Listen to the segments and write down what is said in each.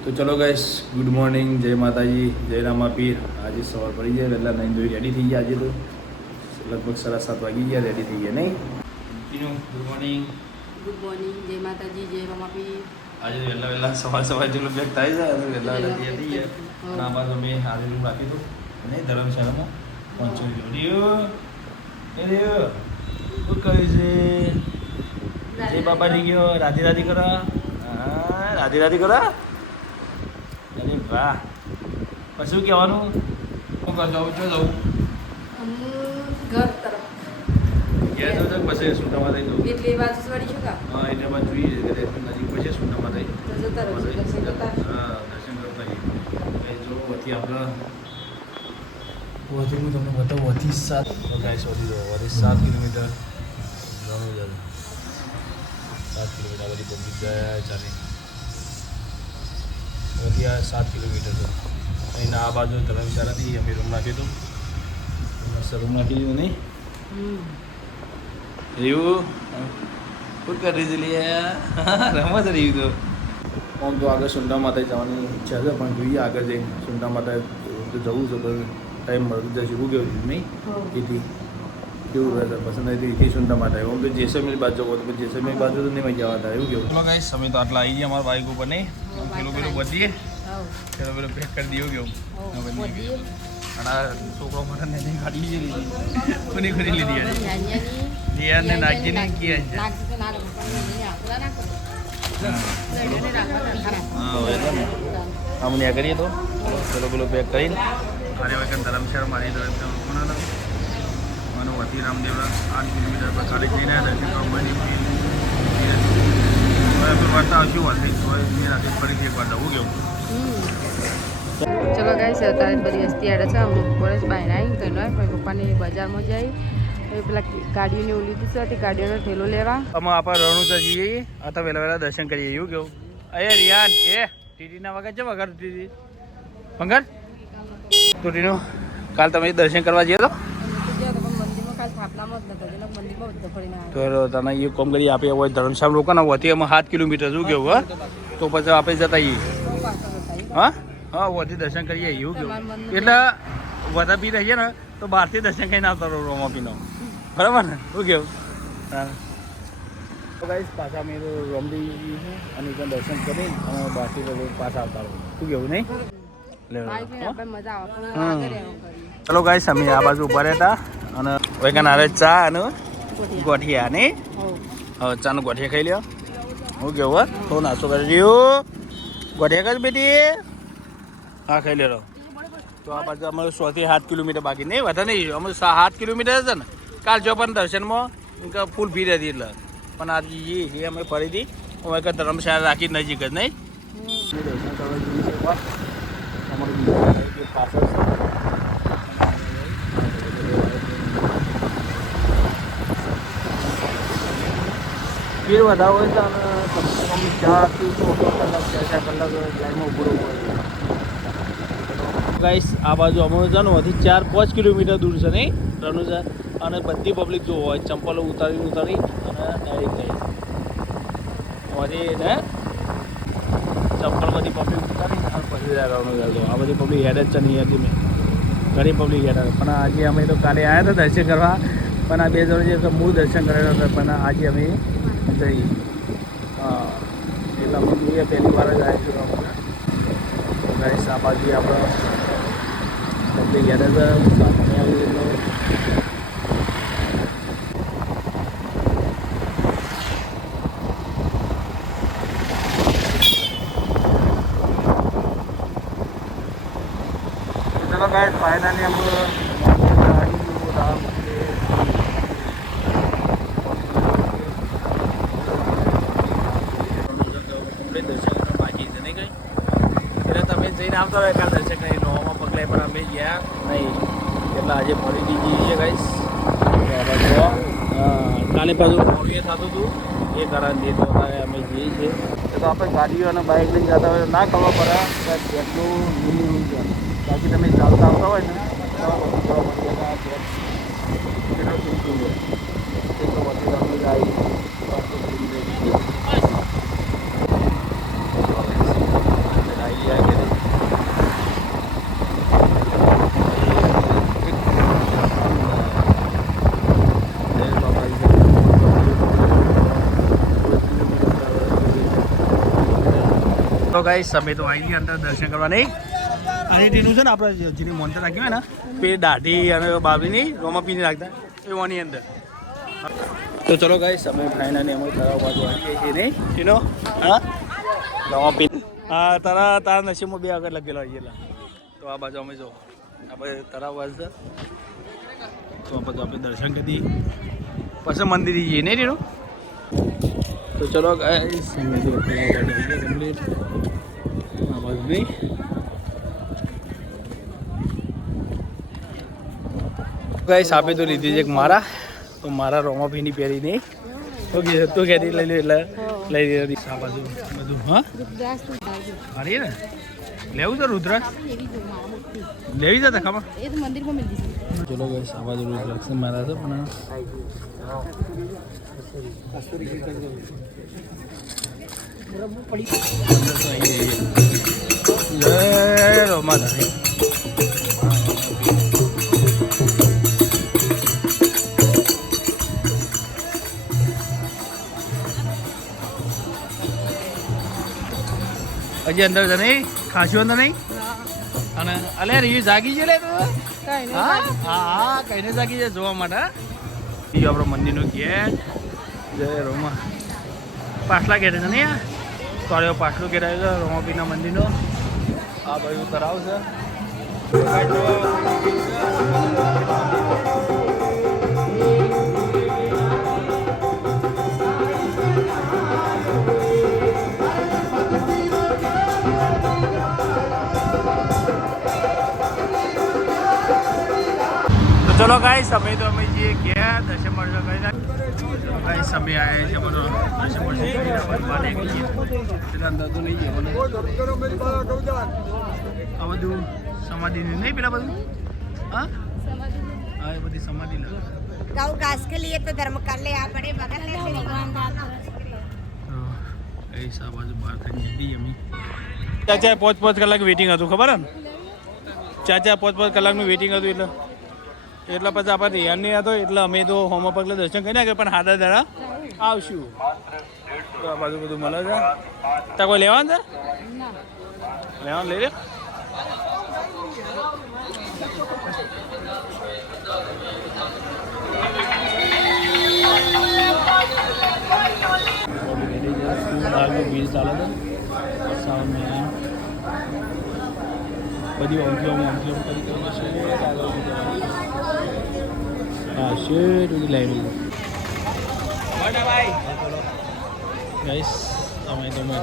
તો ચલો guys, good morning, જય માતાજી, જય રામાપીર. આજે સવાર પડી જાય વહેલા નાઈને ધોઈ રેડી થઈ ગયા. આજે તો લગભગ 7:30 વાગી ગયા, રેડી થઈ ગયા નહીં. Good morning. ગુડ મોર્નિંગ, જય માતાજી, જય રામાપીર. આજે વહેલા સવાર જેટલું બેગ થાય છે અને વહેલા તૈયાર થઈ ગયા. અને આ બાજુ મેં હાજરી રાખી દઉં અને ધર્મશાળામાં પહોંચ્યો. રહ્યો શું કહ્યું છે? જય બાબા થઈ ગયો. રાધી રાધી કરા. હા, રાધી રાધી કરા. અરે વાહ. પછી શું કહેવાનું? શું કરતો આવું? જો જવું ઘર તરફ ઘેર જવું તો પછી સુંટામાં થઈ જવું. એટલે બાજુ વળી શું કામ? હા, એટલે બાદ જોઈએ કે નજીક પછી સુંટામાં થઈ. તો જતા રહો, દર્શન કરતા. હા, દર્શન કરતા એ જો વધી આપણે વધી હું તમને બતાવું. વધી 7 ગાઈસ, વધી જો વધી 7 કિલોમીટર ઘણું જાય. 7 કિલોમીટર બધી પબ્લિક જાય ચાલે. વધી આ 7 કિલોમીટર છે. અહીંના આ બાજુ ધર્મશાળાથી અમે રૂમ નાખ્યું હતું. મસ્ત રૂમ નાખી દીધું નહીં એવું? શું કરી છે લે? રમત રહ્યું તો આમ તો આગળ સુંડા માતા જવાની ઈચ્છા છે, પણ જોઈએ આગળ જઈને સુંડા માતા તો જવું છે. પણ ટાઈમ મળતું જશે. શું કેવું નહીં એથી કેવું રહે પસંદ આવી એથી સુંડા માતા. આમ તો જેસલમેર બાજુ જવો તો જેસલમેર બાજુ તો નહીં મજા આવતા. એવું કેવું? ચલો ગાઈસ, અમે તો આટલા આવી ગયા અમારા બાઈક ઉપર નહીં. પેલું વધીએ પેલું પેક કરી દઈએ. કેવું અને છોકરો માટે નહીં કાઢી લીધી. કોની ખરી લીધી યાર નાખી નહીં ક્યાં અમને આ કરીએ તો પેલો પેક કરીને મારી વખત ધરમશાળા મારી મને વતી રામદેવ 8 કિલોમીટર પર ખાલી જઈને દર્શન વાર્તા આવશું વાંધી ફરીથી એક વાર જવું કેવું. ચલો ગાઈસ, અત્યારે બધી વસ્તી આડે છે. અમુક પોલીસ બહાર આવી તો નહીં, પણ પપ્પાની બજારમાં જઈ પેલા ગાડીઓને એવું લીધું છે તે ગાડીઓનો ઠેલો લેવા. અમે આપણે રણુજા જઈએ આ તો વહેલા દર્શન કરીએ. એવું કેવું? અરે રિયાન એ ટીટીના વગર છે વગર ટીટી વગર તો ટીનો કાલ તમે દર્શન કરવા જઈએ તો તો તને એ કોમ કરી આપે હોય ધર્મશાળા લોકો ને વધી અમે 7 કિલોમીટર શું કેવું? હા, તો પછી આપણે જતા આવીએ. હા હા, વધી દર્શન કરીએ. એવું કેવું? એટલે વધા બી રહીએ ને તો બહારથી દર્શન કરીને આવતા રહો રોમાપીનો. બરાબર ને? શું કેવું? હા, તો ગાઈસ પાછા અમે રોમડી અને ત્યાં દર્શન કરી અને બહારથી પાછા આવતા રહો. શું કેવું? નહીં ચલો ગાઈસ, અમે આ બાજુ ઉભા રહેતા અને વૈકન આરે ચા અને ગોઠિયા ને ચાનો ગોઠિયા ખાઈ લ્યો. હું કેવું? તો નાસ્તો કરી રહ્યો. ગોઠિયા કર બેટી. હા, ખાઈ લેલો. તો આ બાજુ અમારે 100 થી 7 કિલોમીટર બાકી નહીં વધે નહીં. અમે 7 કિલોમીટર છે ને. કાલ જો પણ દર્શનમાં ફૂલ ભીડ હતી એટલે પણ આજે એ અમે ફરીથી અમે ધર્મશાળા રાખી નજીક જ નહીં દર્શન કરવા જઈએ છીએ. અમારું પાછળ ભીડ વધારે હોય તો કમસે કમ 4 થી 6 કલાક 4 કલાક લાઈનમાં ઉભું રહેવું હોય. ગાઈસ, આ બાજુ અમે છે ને વધી 4-5 કિલોમીટર દૂર છે નહીં રણુજા. અને બધી પબ્લિક જો હોય ચંપલો ઉતારી અને ડાયરેક્ટ જાય વધી ને ચંપલ બધી પબ્લિક ઉતારી અને પછી રણુજા. તો આ બધી પબ્લિક હેડ જ છે નહીં હતી. મેં ઘણી પબ્લિક હેડ. પણ આજે અમે તો કાલે આવ્યા હતા દર્શન કરવા, પણ આ 2 જણ જે હું દર્શન કરેલો હતો. પણ આજે અમે જઈ હા એટલે અમે જોઈએ પહેલી વાર જ આવીશું. ગાઈસ, આ બાજુ આપણે પબ્લિક હેડ જ ગાઈસ. ફાઇનલી અમે બાકી છે નહીં કઈ એટલે તમે જઈને આવતા હોય કાલ દર્શન કરી નવામાં પગલાય પણ અમે ગયા નહીં એટલે આજે ફરીથી જઈએ છીએ ગાઈસ. કાલે પાછું મોડું થતું હતું એ કારણથી તો અમે જઈએ છીએ. તો આપણે ગાડીઓ અને બાઇક લઈને જતા હોય તો ના ખબર પડે કેટલું નહીં છે. બાકી તમે ચાલતા આવતા હોય ને તો કેટલો કિંમતી હોય એ તો વધી તમે જાય. ચલો ગાઈસ અમે તો આવી ગયા અંદર દર્શન કરવા નહીં. અને તેનું છે ને આપણે જેની મોનતા રાખી હોય ને પે દાઢી અને બાબરીની રોમા પીને રાખતા એવાની અંદર. તો ચલો ગાઈસ અમે ફાઇનલી અમે તળાવ બાજુ આવી ગઈ છીએ નહીં ટીનો. હા રોમા પી હા તારા નસીબમાં 2 આગળ લગેલો આવીએલા. તો આ બાજુ અમે જો આપણે તળાવ બાજુ છે તો પછી આપણે દર્શન કરી પછી મંદિર જઈએ નહીં ટીનો. તો ચલો ગાઈસ અમે જો કમ્પ્લીટ આ બાજુ નહીં ગાઈસ આપે તો લીધી છે મારા તો મારા રોમાભાઈની પહેરી નહીં ઓકે તું કહેતી લઈ લે એટલે લઈ લીધી આ બાજુ બધું. હા અરે ને લેવું છે રુદ્રાક્ષ લેવી છે ખબર ચલો ગાઈસ આ બાજુ રુદ્રાક્ષ મારા છે પણ જય રોમાધારી. હજી અંદર છે નહીં ખાસું અંદર નહીં અને અલે રિવ્યુ જાગી છે લે તું. હા હા કઈને જાગી છે જોવા માટે. બીજું આપણો મંદિરનો ગેટ જય રોમા પાછલા ગેટ છે નહીં તો પાછલું ગેટ આવ્યું છે રોમાપીના મંદિરનો. આ બાજુ તળાવ છે. ચલો ગાઈસ અમે તો અમે જે ગયા દર્શન મળવા ગયા ગાઈસ અમે આયા છે બધો દર્શન મળવા બહાર નીકળી એટલે અંદર તો નહીં જઈએ આ બધું સમાધિ નહીં પેલા બધું હા હા એ બધી સમાધિ गौ घास के लिए तो धर्म कर ले आप बड़े बगल में श्री भगवान ऐसा बाजू બહાર થઈ નીકળી અમે 4-5 કલાક વેઇટિંગ હતું ખબર ને 4-5 કલાકનું વેઇટિંગ હતું એટલે પછી આપણે રિયાન નહીં હતો એટલે અમે તો હોમા પગલે દર્શન કરી નાખ્યા પણ હાડા દાડા આવશું. તો આ બાજુ બધું મળે છે. ત્યાં કોઈ લેવાનું છે લેવાનું લઈ લે. બીજ ચાલે છે બધી ઓમથી કરી હા શેડ બધી લાવી ગાઈસ અમે તો મેં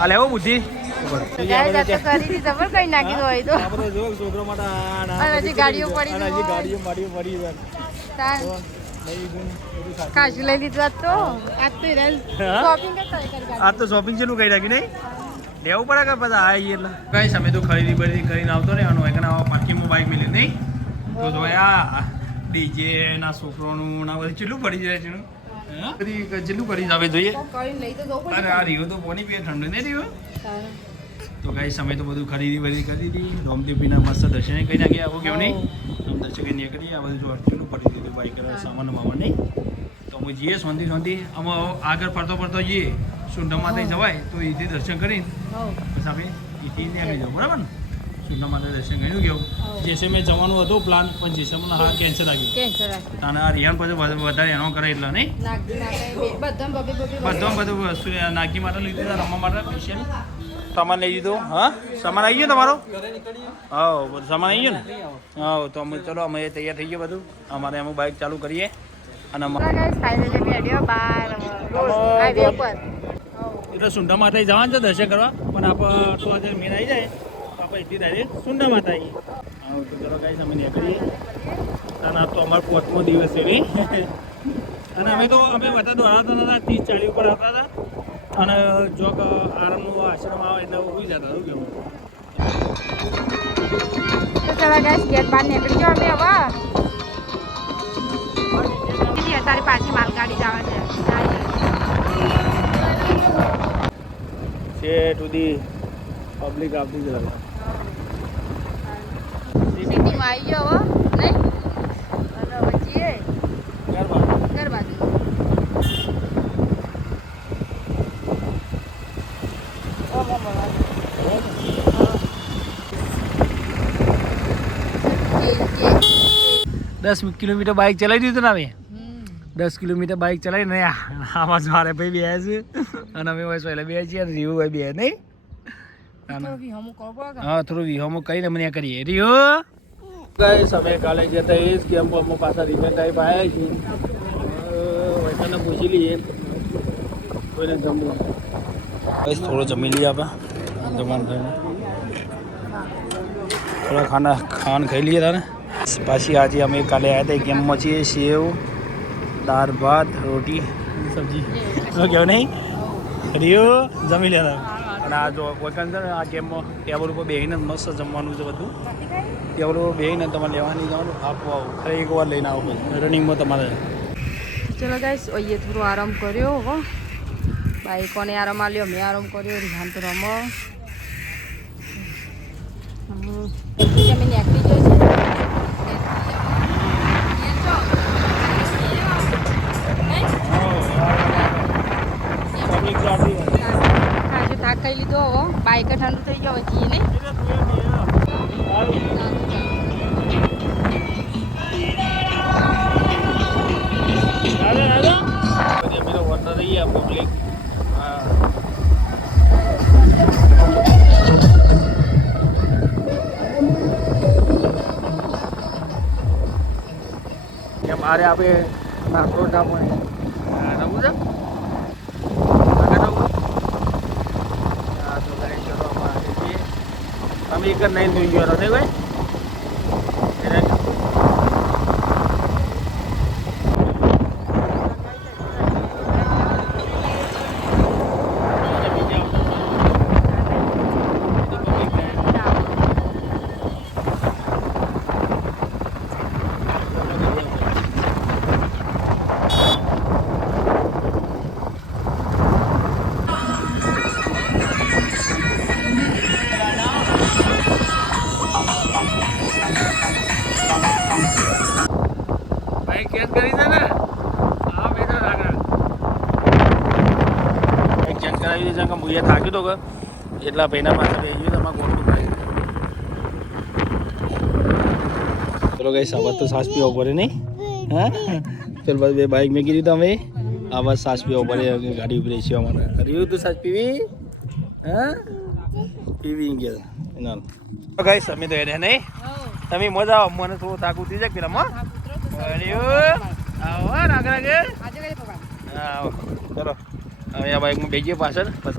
આ લેવો બુદ્ધિ છોકરો માટે ગાડીઓ પડી કાજુ લઈ લીધું આજ તો શોપિંગ છે કઈ નાખી નહીં લેવું પડે કે બધા આવી એટલે કઈ સમય તો ખરીદી બરીદી કરીને આવતો ને આનો એક પાર્કિંગમાં બાઇક મિલી નહીં તો જોયા ડીજે ના છોકરોનું ના બધું કેટલું પડી જાય છે બધી કેટલું કરી આવે જોઈએ. અરે આ રીવો તો પોની પીએ ઠંડુ નહીં રીવો તો કઈ સમય તો બધું ખરીદી બધી કરી દીધી. રોમદેવપીના મસ્ત દર્શન કરી નાખ્યા આવું કેવું નહીં આમ દર્શન કરી કરીએ આ બધું જો કેટલું પડી દીધું બાઇક સામાન મામા નહીં તો અમે જઈએ શાંતિ અમે આગળ ફરતો જઈએ સુંઢા માતા જવાય તો એથી દર્શન કરીને બસ આપણે એથી નીકળી જાવ બરાબર ને. સુંઢા માતા દર્શન કર્યું કેવું જેસલમેર જવાનું હતું પ્લાન પણ જેસલમેર હા કેન્સલ આવ્યું અને આ રિયાન પછી વધારે એનો કરે એટલે નહીં બધું વસ્તુ નાગી માટે લીધું રમવા માટે સ્પેશિયલ સામાન લઈ દીધો. હા સામાન આવી ગયો તમારો હા બધું સામાન આવી ગયો ને હા તો અમે ચલો અમે તૈયાર થઈ ગયો બધું અમારે અમે બાઇક ચાલુ કરીએ અને એટલે સુંઢા માતા જવાનું છે દર્શન કરવા પણ આપણે તો આજે મેન આવી જાય તો આપણે અહીંથી ડાયરેક્ટ સુંઢા માતા આવીએ. હા તો ચલો કાંઈ સમય નહીં કરીએ અને આ તો અમારો 5મો દિવસ છે નહીં અને અમે બધા દોડાતા હતા 30-40 ઉપર હતા અને જોક આરામનો આશ્રમ આવે એટલે ઉભી જતા હતું કેવું. તારી પાછી માલગાડી જવા છે સુધી પબ્લિક આપતી જ રહે સિટીમાં આવી ગયો હવે નહીં અને હવે જઈએ ઘર બાજુ. ઓ દસ કિલોમીટર બાઇક ચલાવી દીધું ને અમે 10 કિલોમીટર બાઇક ચલાવીને આમાં મારે ભાઈ બે છે અને અમે પહેલાં બે છીએ રીહુ ભાઈ બે નહીં હા થોડું વિહોમો કહીને અમે ત્યાં કરીએ રીહુ ગાઈસ અમે કાલે જતા એ જ કેમ્પમાં પાછા રિટર્ન ટાઈપ આવ્યા છીએ વૈકલને પૂછી લઈએ કોઈને જમવું ગાઈસ થોડો જમી લઈએ આપણે જમવાનું થઈને થોડા ખાવાનું ખાઈ લઈએ તારે પાછી આજે અમે કાલે આવ્યા હતા કેમ્પમાં છીએ સેવ દાળ ભાત રોટી સબ્જી શું કહેવું નહીં રીહુ જમી લેતા અને આ જો કોઈ છે ને આ કેમ્પમાં ટેબલ ઉપર બેસીને મસ્ત જમવાનું છે બધું ટેબલ ઉપર બેસીને તમારે લેવાની જવાનું આપવું આવું ખરે એક વાર લઈને આવું રનિંગમાં તમારે ચલો ગાઈસ અહીંયા થોડો આરામ કર્યો હો બાઈકોને આરામ આલ્યો મેં આરામ કર્યો રિહાન તો રમો તમે નીકળી જશે થાક ખાઈ લીધો હો બાઈક ઠંડુ થઈ ગયો જઈએ નહીં પબ્લિક મારે આપણે નાસ્તો ટાપો રમવું છે તમે એક જ નહીં જોઈ ગયો નહીં ભાઈ મુએ થાક્યું તો કે એટલા ભાઈના પાસે બેસી ગયું તમારે ગોળું ખાઈ ચલો કઈ સાબત તો સાસ પીવા પડે નહીં હા ચલ બસ બે બાઇક મેં કીધી તમે આ બસ સાસ પીવા પડે ગાડી ઉભી રહી છે અમારે રહ્યું તું સાસ પીવી હા પીવી ગયા એના કઈ અમે તો એને નહીં તમે મજા આવો મને થોડું થાક ઉતરી જાય પેલામાં આવો રાગ રાગે હા આવો ચલો હવે આ બાઇકમાં બેસીએ પાછળ બસ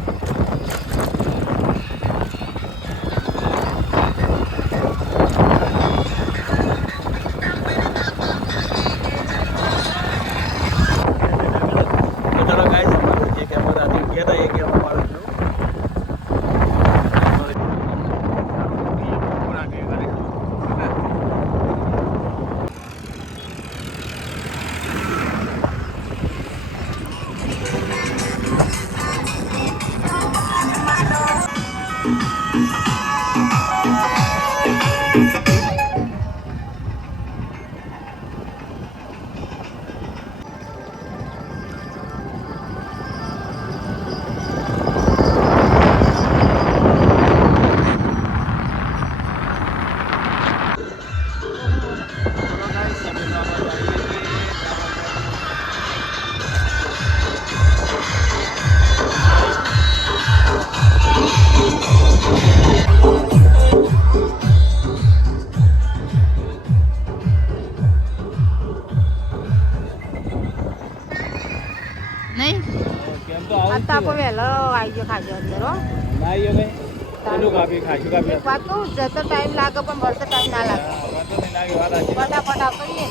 તાપો વહેલો આવી ગયો ખાજો અંદર હો ના આવ્યો ભાઈ એનું કાપી ખાશું કાપી વાત કહું જતો ટાઈમ લાગે પણ વળતો ટાઈમ ના લાગે ફટાફટ આપીએ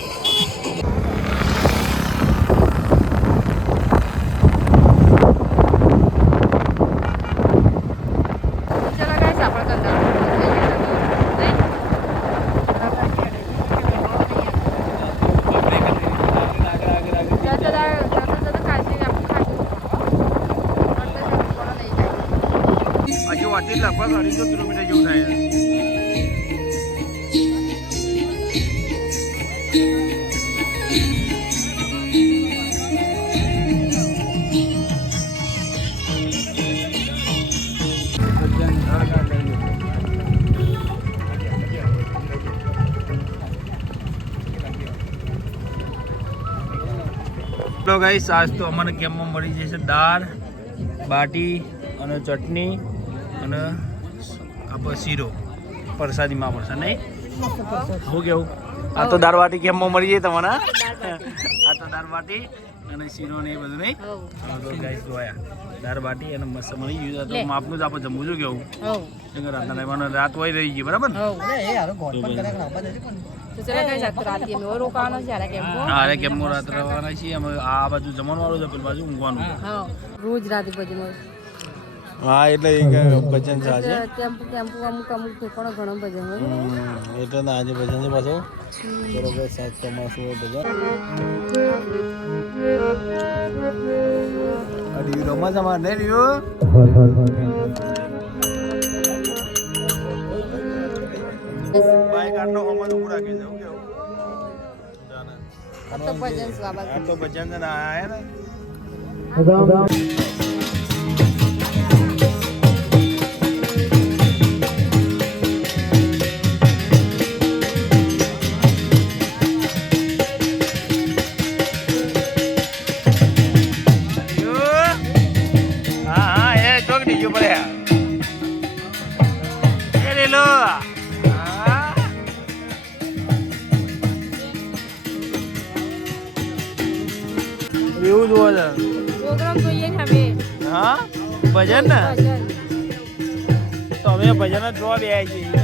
લગભગ 250 કિલોમીટર જેવું થાય તો ગાઈસ આજ તો અમને કેમ્પમાં મળી જશે દાળ બાટી અને ચટણી અને આપણે શીરો પ્રસાદીમાં પડશે નહીં શું કેવું આ તો દાળ બાટી કેમ્પમાં મળી જાય તમને આ તો દાળ બાટી અને શીરો ને એ બધું નહીં તો ગાઈસ જોયા દાળ બાટી અને મસ્ત મળી ગયું તો માપનું જ આપણે જમવું છું કેવું રાતના ટાઈમ રાત હોય રહી ગઈ બરાબર ને અરે કેમ રાત્રે રવાના છીએ અમે આ બાજુ જમવાનું વાળું છે પેલી બાજુ ઊંઘવાનું રોજ રાતે ભજન હા એટલે ભજન છે કેમ્પુ અમુક ઠેકાણો ઘણો ભજન હોય એટલે ના આજે ભજન છે પાછો બરોબર 7 ચોમાસું ભજન અડી રમા જમા ને રહ્યો બાઈક આટલો હમણાં ઉભું રાખી છે ઓકે તો ભજન સ્વાભાવિક આ તો ભજન છે ને આયા ને એવું જોવા છે પ્રોગ્રામ જોઈએ ને અમે હા ભજન ને ભજન તો અમે ભજન જ જોવા બેહ્યા છીએ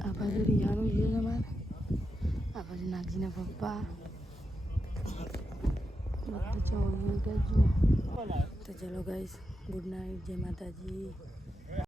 આ બાજુ રિયાનું છે તમારે આ બાજુ નાગજીના પપ્પા તો ચલો ગાઈસ ગુડ નાઇટ જય માતાજી